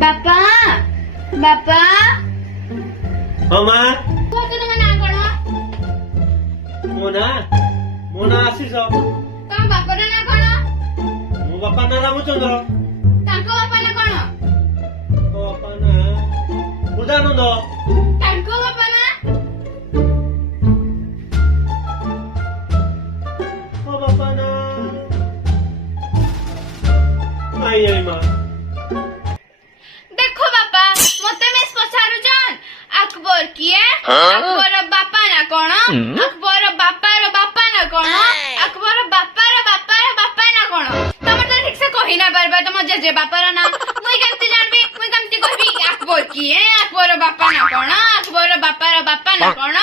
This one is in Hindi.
बापा बापा हाँ माँ तुम ना कौन मोना मोना आशीष तुम बापर ना कौन मो बापा ना रामचंद्र बापा ना कौन बापा ना उदानंद बापा ना बापा ना आई आई माँ देखो बापा मते में पचारु जान अकबर किए अकबर बापा ना कौन अकबर बापार बापा ना कौन अकबर बापार बापा ना कौन तुम तो ठीक से कही ना पारबा तुम जेजे बापार ना मुई केमती जानबी मुई केमती कहबी अकबर किए अकबर बापा ना कौन अकबर बापार बापा ना कौन